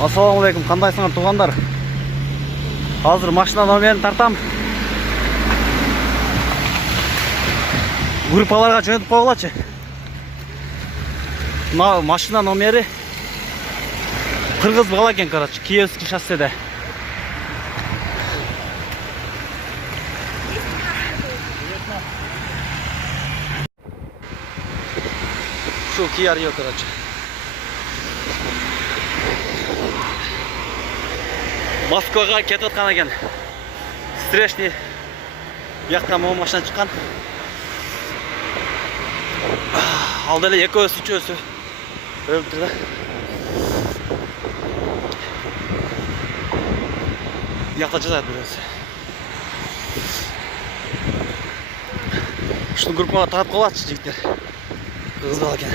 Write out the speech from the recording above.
Ассалаумағалейкум, қандайсыңдар туғандар? Қазір машина номерін тартам. Группаларға жөніп қойғылачы. Мына машина номері қырғыз бала екен, короче, Киевский шосседе. Шу Kia Rio, короче. Москваға кетіп отқан екен. Встречный яқтан мол машина шыққан. Алдылы екі өсі, үш өсі. Өліп тұрды. Яқта жазады бір өсі. Шunu группаға тағып қолатшы жігіттер. Қыз бала екен.